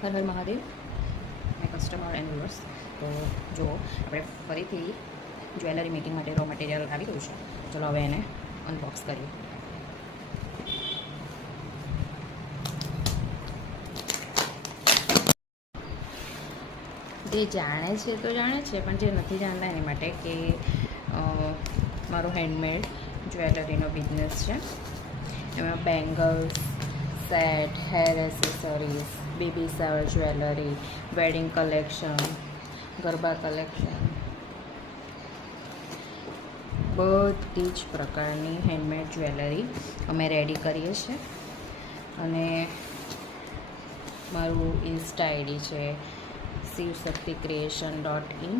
Har Har Mahadev my customer and viewers. તો જો આપણે ફરીથી જ્વેલરી મેકિંગ માટે રો મટીરિયલ આવી ગયું છે. ચલો હવે એને અનબોક્સ કરીએ. જે જાણે છે તો જાણે છે, પણ જે નથી જાણતા એની માટે કે મારો હેન્ડમેડ જ્વેલરીનો બિઝનેસ છે. એમાં bangles, set, hair accessories, baby shower jewellery, wedding collection, garba collection, બધી જ પ્રકારની હેન્ડમેડ જ્વેલરી અમે રેડી કરીએ છીએ. અને મારું ઇન્સ્ટા આઈડી છે shivshakti.creation.in.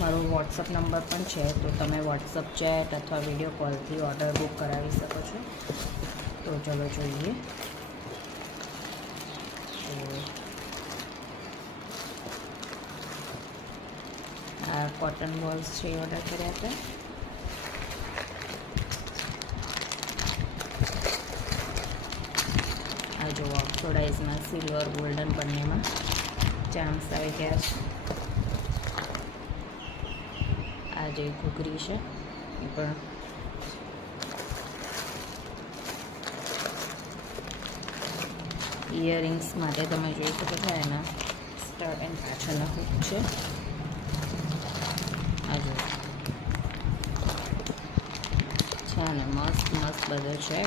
મારો વોટ્સઅપ નંબર પણ છે, તો તમે વોટ્સઅપ ચેટ અથવા વિડીયો કોલથી ઓર્ડર બુક કરાવી શકો છો. તો ચલો જોઈએ. તો આ કોટન બોલ્સ છે એ ઓર્ડર કર્યા હતા. આ જો ઓક્સોડાઇઝમાં સિલ્વર ગોલ્ડન બંનેમાં ચામ્સ આવી ગયા છે. આ જે ઘૂઘરી છે એ પણ ઇયરિંગ્સ માટે તમે જોઈ શકો છો. એના સ્ટડ એન્ડ પાછળના હૂક છે. આ જો છે ને મસ્ત મસ્ત બધું છે.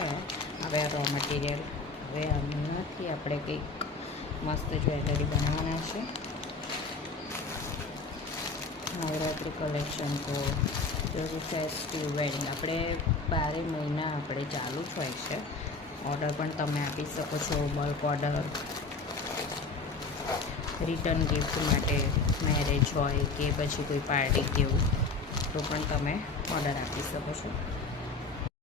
હવે આ રો મટીરિયલ, હવે આનાથી આપણે કંઈક મસ્ત જ્વેલરી બનાવવાના છે. નવરાત્રિ કલેક્શન તો ફેસ્ટિવ વેડિંગ આપણે 12 મહિના આપણે ચાલુ જ હોય છે. ઓર્ડર પણ તમે આપી શકો છો, બલ્ક ઓર્ડર, રિટર્ન ગિફ્ટ માટે, મેરેજ હોય કે પછી કોઈ પાર્ટી કેવું, તો પણ તમે ઓર્ડર આપી શકો છો.